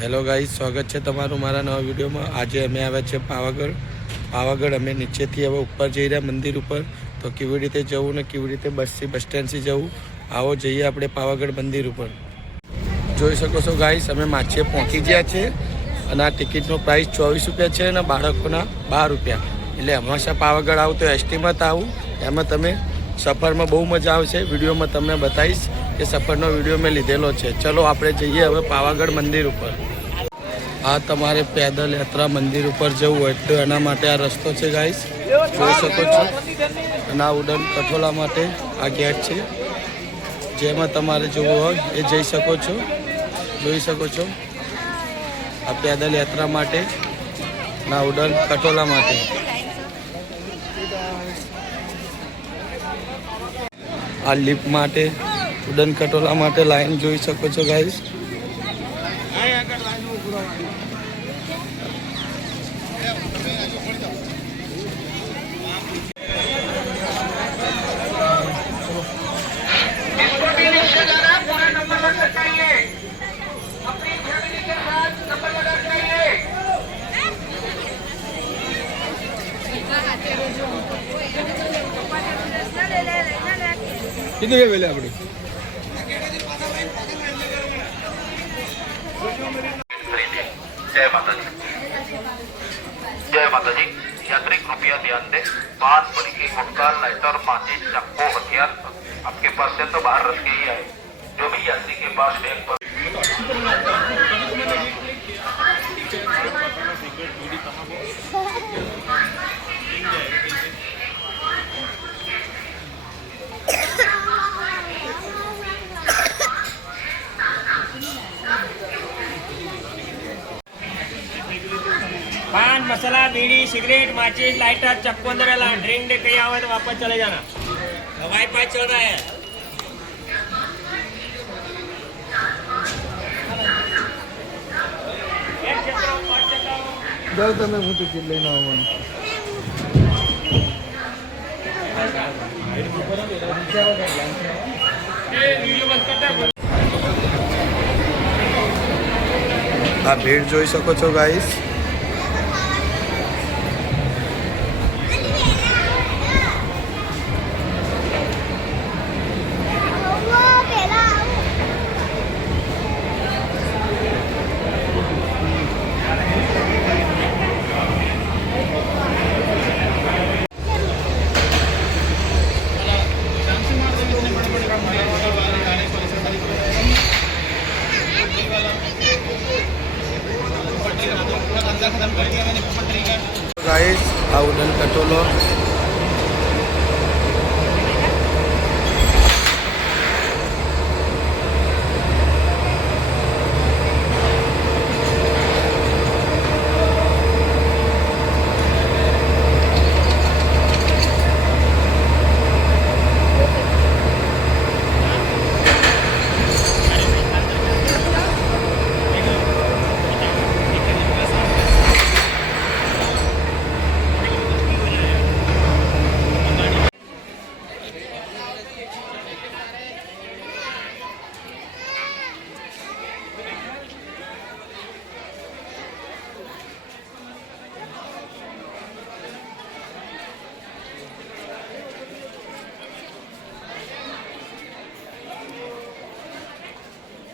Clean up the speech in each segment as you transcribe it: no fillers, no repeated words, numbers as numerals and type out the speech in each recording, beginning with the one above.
Hello guys, સ્વાગત છે તમારું મારા નવા વિડીયોમાં। આજે અમે આવ્યા છે પાવાગઢ। અમે નીચેથી હવે ઉપર જઈ રહ્યા મંદિર ઉપર। તો કેવી રીતે જવું ને કેવી રીતે બસ સ્ટેન્ડથી જવું, આવો જઈએ આપણે પાવાગઢ મંદિર ઉપર। જોઈ શકો છો ગાઈસ, અમે માછે પહોંચી ગયા છે અને આ ટિકિટનો પ્રાઇસ 24 રૂપિયા છે અને બાળકોના 12 રૂપિયા। એટલે હંમેશા પાવાગઢ આવું તો એસટીમાં જ આવું, એમાં તમે સફરમાં બહુ મજા આવશે। વિડીયોમાં તમને બતાવીશ કે સફરનો વિડીયો મેં લીધેલો છે। ચલો આપણે જઈએ હવે પાવાગઢ મંદિર ઉપર। આ તમારે પેદલ યાત્રા મંદિર ઉપર જવું હોય તો એના માટે આ રસ્તો છે ગાઈસ, જોઈ શકો છો। અને આ ઉડન કઠોલા માટે આ ગેટ છે, જેમાં તમારે જવું હોય એ જઈ શકો છો, જોઈ શકો છો। આ પેદલ યાત્રા માટે ના ઉડન કઠોલા માટે। આ લિફ્ટ માટે ઉડન કટોલા માટે લાઈન જોઈ શકો છો ગાઈસ। कितने के वेले अपने जय माता जी। जय माता जी। यात्री कृपया ध्यान दें, पान पड़ी गुटखा लाइटर माचिस चाकू हथियार आपके पास से तो बाहर रख के ही आए। जो भी यात्री के पास बैग पर पान मसाला बीड़ी सिगरेट माचिस लाइटर चक्कू अंदर डाला। ड्रिंक दे कहीं आवे तो वापस चले जाना। वाईफाई चल रहा है। जाओ તમે હું ટિકિટ લઈને આવવાનું। આ ભીડ જોઈ શકો છો ગાઈસ। गाइस आ उडन कटोलो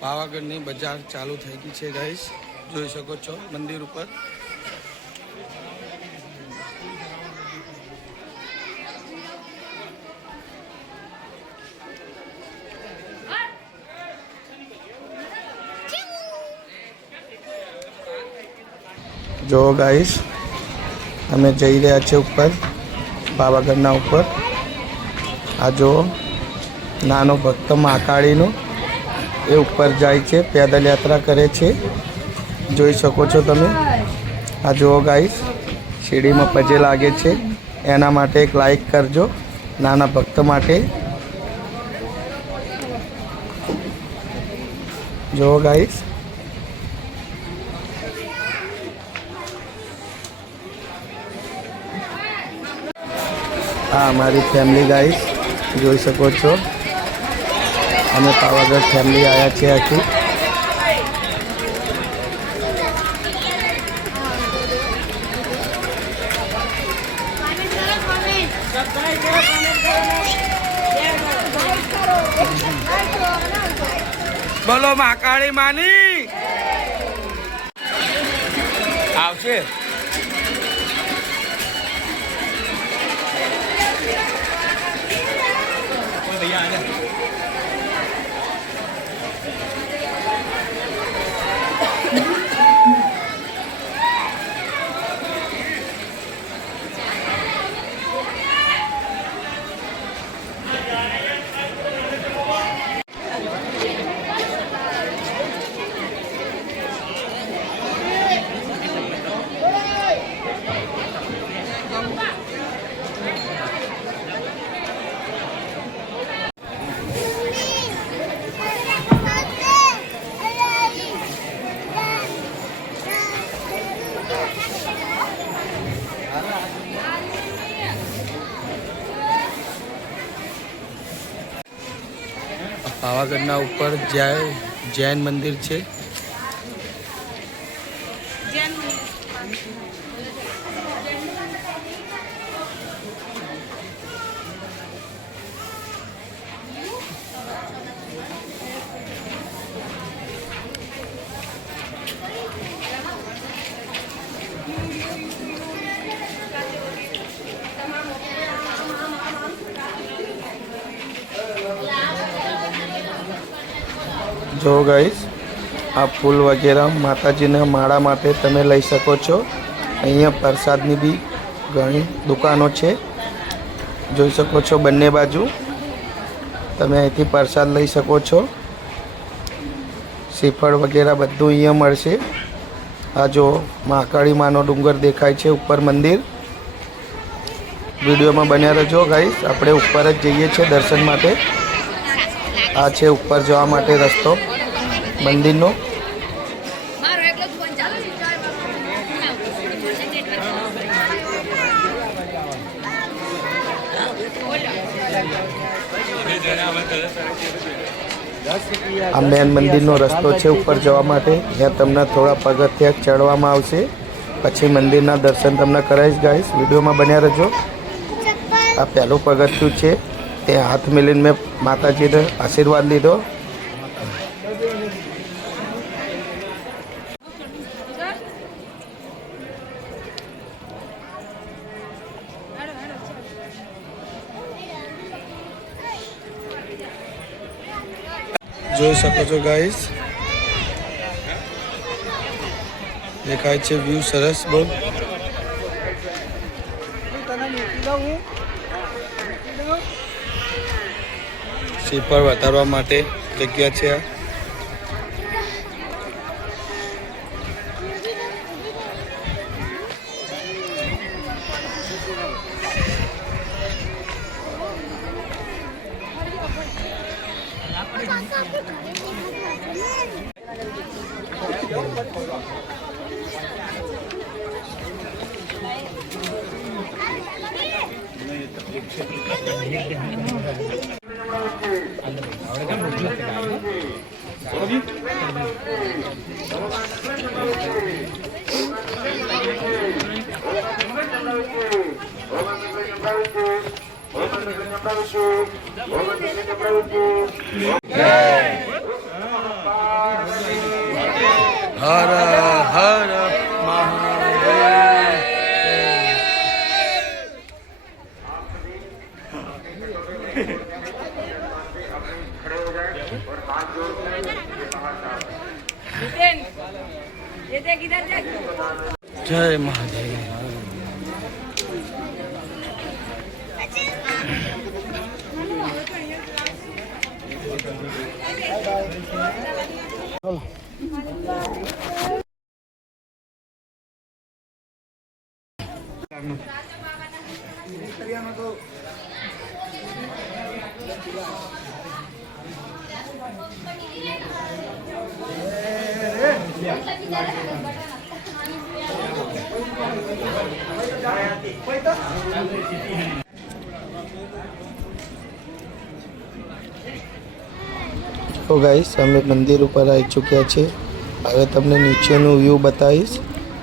પાવાગઢની બજાર ચાલુ થઈ ગઈ છે ગાઈસ, જોઈ શકો છો મંદિર ઉપર। જો ગાઈસ અમે જઈ રહ્યા છે ઉપર પાવાગઢના ઉપર। આ જો નાનો ભક્ત મહાકાળીનો એ ઉપર જાય છે, પેદલ યાત્રા કરે છે, જોઈ શકો છો તમે। આ જુઓ ગાઈસ, સીડીમાં પગે લાગે છે, એના માટે એક લાઈક કરજો નાના ભક્ત માટે। જુઓ ગાઈસ, આ અમારી ફેમિલી ગાઈસ જોઈ શકો છો। અમે પાવાગઢ ફેમિલી આવ્યા છે આખી। બોલો મહાકાળી માની આવશે. પાવાગઢના ઉપર જૈન મંદિર છે. જો ગાઈસ આ ફૂલ વગેરે માતાજીના માળા માટે તમે લઈ શકો છો. અહીંયા પ્રસાદની બી ઘણી દુકાનો છે, જોઈ શકો છો. બંને બાજુ તમે અહીંથી પ્રસાદ લઈ શકો છો. શ્રીફળ વગેરે બધું અહીંયા મળશે. આ જો મહાકાળી માનો ડુંગર દેખાય છે ઉપર મંદિર. વિડીયોમાં બન્યા રહેજો ગાઈસ. આપણે ઉપર જ જઈએ છીએ દર્શન માટે. આ છે ઉપર જવા માટે રસ્તો મંદિરનો. આ મેન મંદિરનો રસ્તો છે ઉપર જવા માટે. જ્યાં તમને થોડા પગથિયા ચડવામાં આવશે, પછી મંદિરના દર્શન તમને કરાવીશ ગાઈસ. વિડીયોમાં બન્યા રહેજો. આ પહેલું પગથિયું છે, ત્યાં હાથ મિલીને મેં માતાજીને આશીર્વાદ લીધો. જોઈ શકો છો ગાઈસ, દેખાય છે વ્યૂ સરસ બહુ. શ્રીફળ વધારવા માટે જગ્યા છે. હર હર મહાદેવ. જય મહાદેવ. તો ગાઈસ અમે મંદિર ઉપર આવી ચૂક્યા છે. હવે તમને નીચેનું વ્યૂ બતાવીશ.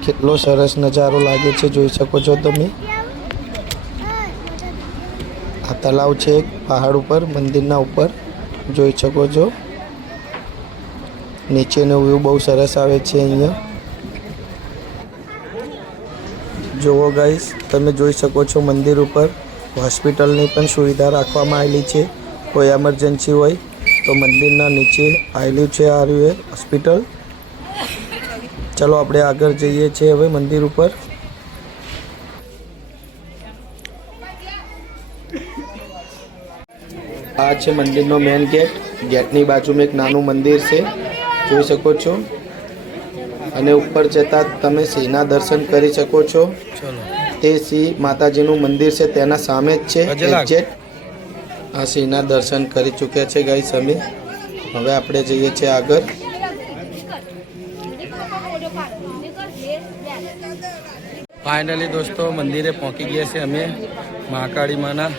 કેટલો સરસ નજારો લાગે છે, જોઈ શકો છો તમે. આ તલાવ છે એક પહાડ ઉપર, મંદિરના ઉપર, જોઈ શકો છો. નીચેનો વ્યૂ બહુ સરસ આવે છે અહીંયા. જુઓ ગાઈસ, તમે જોઈ શકો છો મંદિર ઉપર હોસ્પિટલની પણ સુવિધા રાખવામાં આવેલી છે. કોઈ એમરજન્સી હોય તો મંદિરના નીચે આવેલું છે આ રહ્યું હોસ્પિટલ. ચલો આપણે આગળ જઈએ છીએ હવે મંદિર ઉપર. આ છે મંદિરનો મેઇન ગેટ. ગેટની બાજુમાં એક નાનું મંદિર છે, જોઈ શકો છો. અને ઉપર જતાં તમે સિંહના દર્શન કરી શકો છો. તે સિંહ માતાજીનું મંદિર છે તેના સામે જ છે એક્ઝેક્ટ. આ સિંહના દર્શન કરી ચૂક્યા છે ગાઈસ અમે. હવે આપણે જઈએ છીએ આગળ. ફાઇનલી દોસ્તો મંદિરે પહોંચી ગયા છે અમે. મહાકાળી માના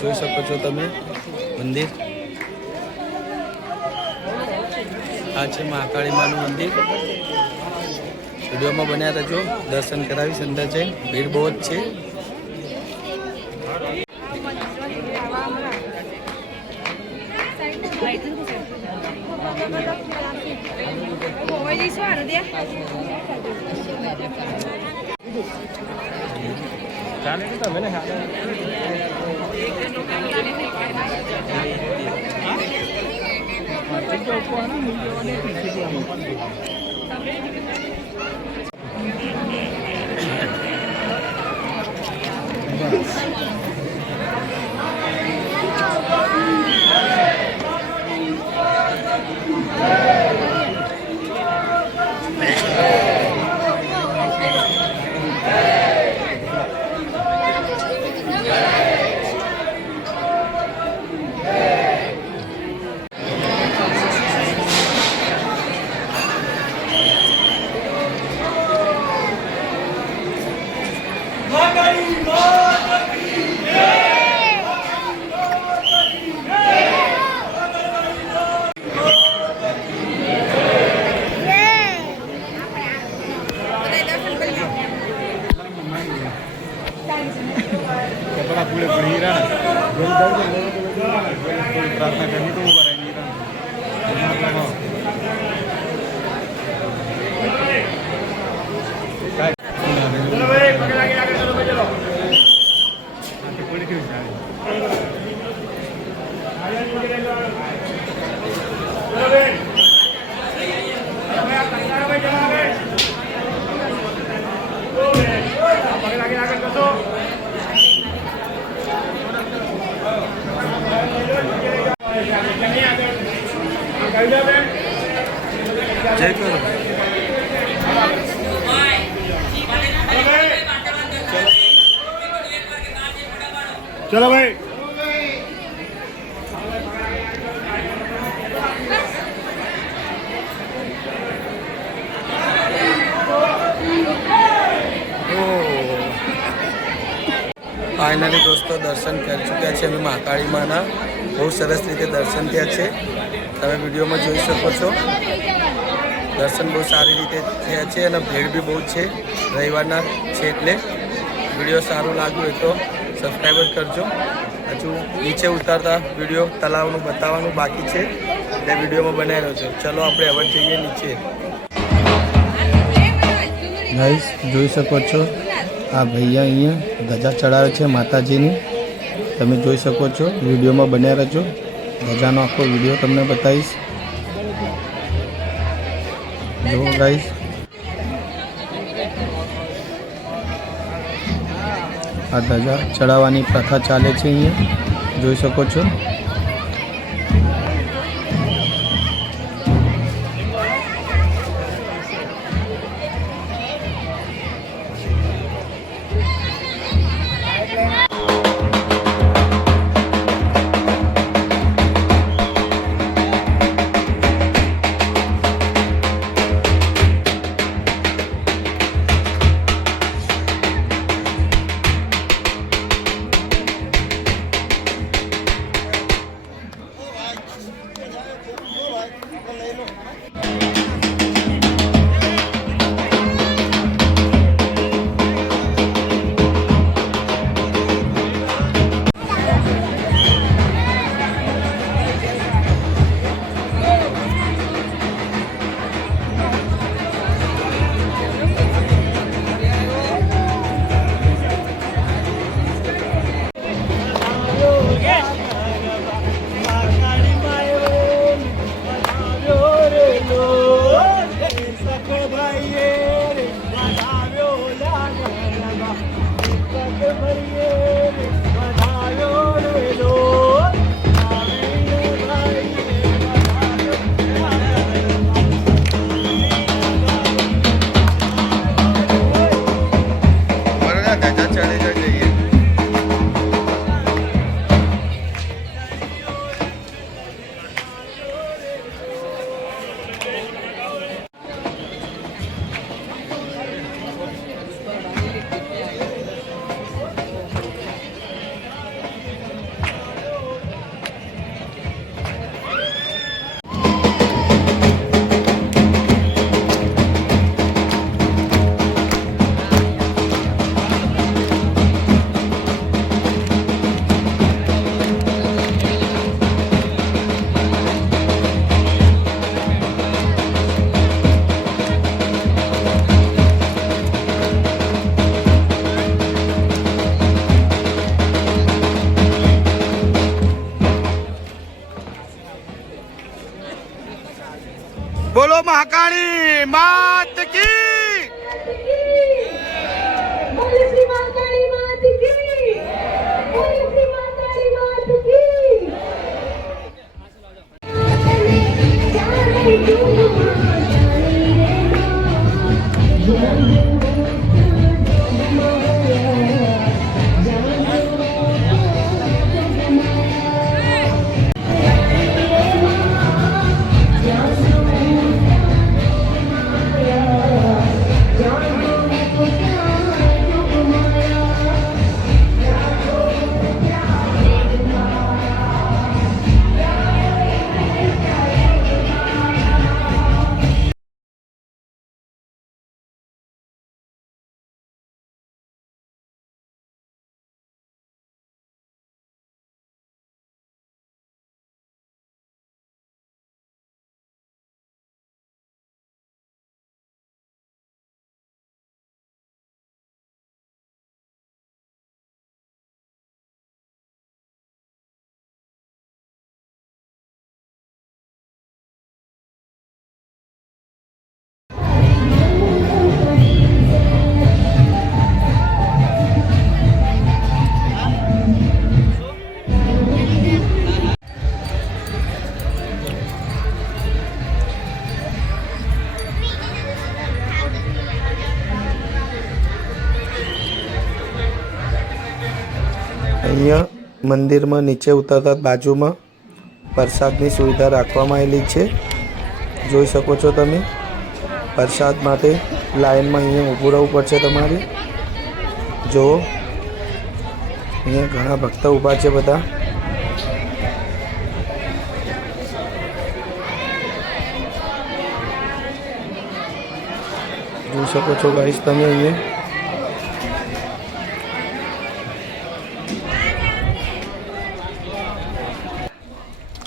જોઈ શકો છો તમે મંદિર. આ છે મહાકાળી માનું મંદિર. વિડીયોમાં બન્યા રહેજો, દર્શન કરાવીશ અંદર જઈને. ભીડ બહુ જ છે. प्रार्थना करनी तो वो જય કરો. चलो भाई ફાઇનલી દોસ્તો દર્શન કરી ચૂક્યા છે અમે મહાકાળી માના. બહુ સરસ રીતે દર્શન થયા છે, તમે વિડીયોમાં જોઈ શકો છો. દર્શન બહુ સારી રીતે થયા છે અને ભીડ બી બહુ છે. રવિવારના છે એટલે વિડીયો સારું લાગ્યું હોય તો સબસ્ક્રાઈબર કરજો. હજુ નીચે ઉતારતા વિડીયો તલાવનું બતાવવાનું બાકી છે એટલે વિડીયોમાં બનાવી રહ્યો છો. ચલો આપણે હવે જઈએ નીચે. ગાઈસ જોઈ શકો છો આ ભૈયા અહીંયા ધજા ચડાવે છે માતાજીની. તમે જોઈ શકો છો, વિડીયોમાં બન્યા રહેજો. ધજાનો આખો વિડીયો તમને બતાવીશ. જો ગાઈસ આ ધજા ચડાવવાની પ્રથા ચાલે છે અહીંયા, જોઈ શકો છો. મહાકાળી માત કી बोलो श्री महाकाली मात की बोलो श्री महाकाली मात की जाने तू અહીંયા મંદિરમાં નીચે ઉતરતા બાજુમાં પ્રસાદની સુવિધા રાખવામાં આવેલી છે. જોઈ શકો છો તમે. પ્રસાદ માટે લાઈનમાં અહીંયા ઊભું રહેવું પડશે તમારે. જુઓ અહીંયા ઘણા ભક્તો ઊભા છે બધા. જોઈ શકો છો ગાઈસ તમે અહીંયા.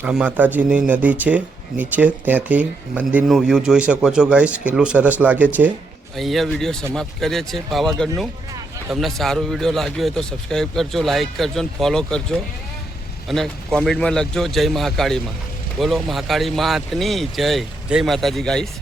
આ માતાજીની નદી છે નીચે, ત્યાંથી મંદિરનું વ્યૂ જોઈ શકો છો ગાઈસ, કેટલું સરસ લાગે છે. અહીંયા વિડીયો સમાપ્ત કરીએ છીએ પાવાગઢનું. તમને સારો વિડીયો લાગ્યો હોય તો સબસ્ક્રાઈબ કરજો, લાઈક કરજો અને ફોલો કરજો અને કોમેન્ટમાં લખજો જય મહાકાળી માં. બોલો મહાકાળી માતની જય. જય માતાજી ગાઈસ.